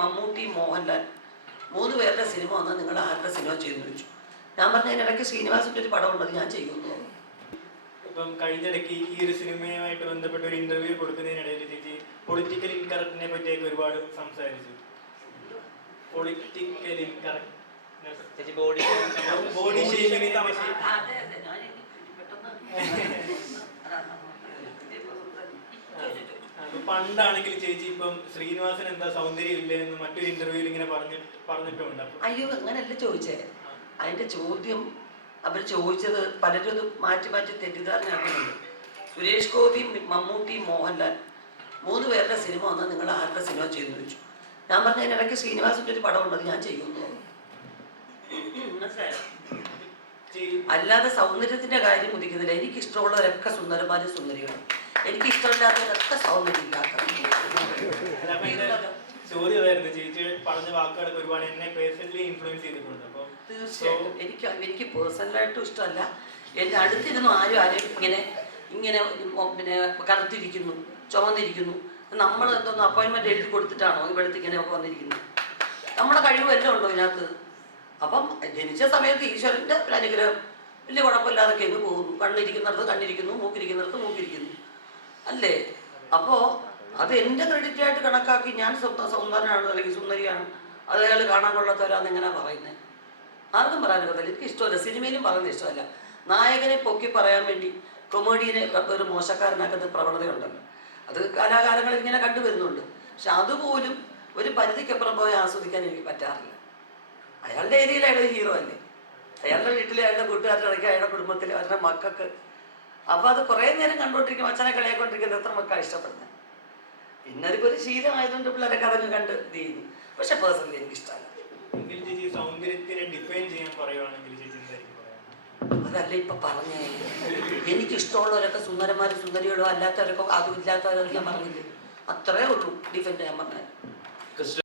മമ്മൂട്ടി മോഹൻലാൽ മൂന്ന് പേരുടെ സിനിമ വന്നാൽ നിങ്ങൾ ആരുടെ സിനിമ ചെയ്യുന്നു ചോദിച്ചു. ഞാൻ പറഞ്ഞ അതിനിടയ്ക്ക് ശ്രീനിവാസിന്റെ ഒരു പടം ഉണ്ടത് ഞാൻ ചെയ്യുന്നു ഇപ്പം കഴിഞ്ഞിടയ്ക്ക് ഈ ഒരു സിനിമയുമായിട്ട് ബന്ധപ്പെട്ട ഒരു ഇന്റർവ്യൂ കൊടുക്കുന്നതിനിടയിൽ ചേച്ചി പൊളിറ്റിക്കൽ ഇൻകറക്റ്റിനെ പറ്റിയൊക്കെ ഒരുപാട് സംസാരിച്ചു. പൊളിറ്റിക്കൽ ഇൻകറക്റ്റ് ബോഡി ബോഡി ഷേമിങ്ങിനെ പറ്റി അതെ അതെ ഞാൻ ഇനി പെട്ടെന്ന് അപ്പൊ പണ്ടാണെങ്കിൽ ചേച്ചി ഇപ്പം ശ്രീനിവാസൻ എന്താ സൗന്ദര്യം ഇല്ലേ എന്ന് മറ്റൊരു ഇന്റർവ്യൂവിൽ ഇങ്ങനെ പറഞ്ഞു പറഞ്ഞിട്ടുണ്ട് അയ്യോ അങ്ങനല്ല ചോദിച്ചേ. അതിന്റെ ചോദ്യം അവർ ചോദിച്ചത് പലരും ഇത് മാറ്റി മാറ്റി തെറ്റിദ്ധാരണയാക്കുന്നുണ്ട്. സുരേഷ് ഗോപി മമ്മൂട്ടി മോഹൻലാൽ മൂന്ന് പേരുടെ സിനിമ വന്ന് നിങ്ങൾ ആരുടെ സിനിമ ചെയ്യുന്നു വെച്ചു ഞാൻ പറഞ്ഞ അതിനിടയ്ക്ക് ശ്രീനിവാസിന്റെ ഒരു പടം ഉണ്ടത് ഞാൻ ചെയ്യുന്നു മനസ്സിലായോ? അല്ലാതെ സൗന്ദര്യത്തിന്റെ കാര്യം ഉദിക്കുന്നില്ല. എനിക്ക് ഇഷ്ടമുള്ളവരൊക്കെ സുന്ദരന്മാരും സുന്ദരികളും എനിക്ക് ഇഷ്ടമില്ലാത്തവരൊക്കെ സൗന്ദര്യമില്ലാത്ത അല്ല, അപ്പൊ എന്റെ ചോദ്യം അതായിരുന്നു. ചേച്ചി പറഞ്ഞ വാക്കുകളൊക്കെ ഒരുപാട് എന്നെ പേഴ്സണലി ഇൻഫ്ലുവൻസ് ചെയ്തിട്ടുണ്ട്. അപ്പോൾ തീർച്ചയായിട്ടും. എനിക്ക് എനിക്ക് പേഴ്സണലായിട്ടും ഇഷ്ടമല്ല. എന്റെ അടുത്തിരുന്നു ആരും ആരും ഇങ്ങനെ ഇങ്ങനെ പിന്നെ കറുത്തിരിക്കുന്നു ചുമന്നിരിക്കുന്നു. നമ്മൾ എന്തോന്നും അപ്പോയിൻമെന്റ് എഴുതി കൊടുത്തിട്ടാണോ ഇവിടുത്തെ ഇങ്ങനെയൊക്കെ വന്നിരിക്കുന്നത്? നമ്മുടെ കഴിവെല്ലാം ഉണ്ടോ ഇതിനകത്ത്? അപ്പം ജനിച്ച സമയത്ത് ഈശ്വരന്റെ ഒരു അനുഗ്രഹം. വലിയ കുഴപ്പമില്ലാതൊക്കെ അങ്ങ് പോകുന്നു. കണ്ണിരിക്കുന്നിടത്ത് കണ്ണിരിക്കുന്നു മൂക്കിരിക്കുന്നിടത്ത് മൂക്കിരിക്കുന്നു. അല്ലേ? അപ്പോ അത് എന്റെ ക്രെഡിറ്റ് ആയിട്ട് കണക്കാക്കി ഞാൻ സ്വന്തം സൗന്ദര്യമാണ് അല്ലെങ്കിൽ സുന്ദരിയാണ്. അത് അയാൾ കാണാൻ കൊള്ളാത്തവരാന്ന് ഇങ്ങനെ പറയുന്നത് ആർക്കും പറയാൻ പറ്റില്ല എനിക്ക് ഇഷ്ടമല്ല. സിനിമയിലും പറയുന്നത് ഇഷ്ടമല്ല. നായകനെ പൊക്കി പറയാൻ വേണ്ടി കൊമേഡിയനെ ഒരു മോശക്കാരനാക്കുന്ന പ്രവണതയുണ്ടല്ലോ. അത് കാലാകാലങ്ങളിൽ ഇങ്ങനെ കണ്ടുവരുന്നുണ്ട്. പക്ഷെ അതുപോലും ഒരു പരിധിക്കപ്പുറം പോയി ആസ്വദിക്കാൻ എനിക്ക് പറ്റാറില്ല. അയാളുടെ ഏരിയയിൽ അയാളുടെ ഹീറോ അല്ലേ? അയാളുടെ വീട്ടിലെ അയാളുടെ കൂട്ടുകാരുടെ ഇടയ്ക്ക് അയാളുടെ കുടുംബത്തിലെ അവരുടെ മക്കൾക്ക് അപ്പോൾ അത് കുറേ നേരം കണ്ടോണ്ടിരിക്കും അച്ഛനെ കളിയാക്കൊണ്ടിരിക്കുന്നത്. എത്ര മക്കളാണ് ഇഷ്ടപ്പെടുന്നത് പിന്നെ അതിപ്പോൾ ഒരു ശീലമായതുകൊണ്ട് പിള്ളേരൊക്കെ അതങ്ങ് കണ്ട് ഇത് ചെയ്യുന്നു. പക്ഷെ പേഴ്സണലി എനിക്ക് ഇഷ്ടമല്ല അതല്ല ഇപ്പൊ പറഞ്ഞേ. എനിക്ക് ഇഷ്ടമുള്ളവരൊക്കെ സുന്ദരന്മാരും സുന്ദരികളോ അല്ലാത്തവരൊക്കെ അതും ഇല്ലാത്തവരൊക്കെ ഞാൻ പറഞ്ഞില്ലേ? അത്രേ ഉള്ളൂ ഡിഫെൻഡ് ചെയ്യാൻ പറഞ്ഞത്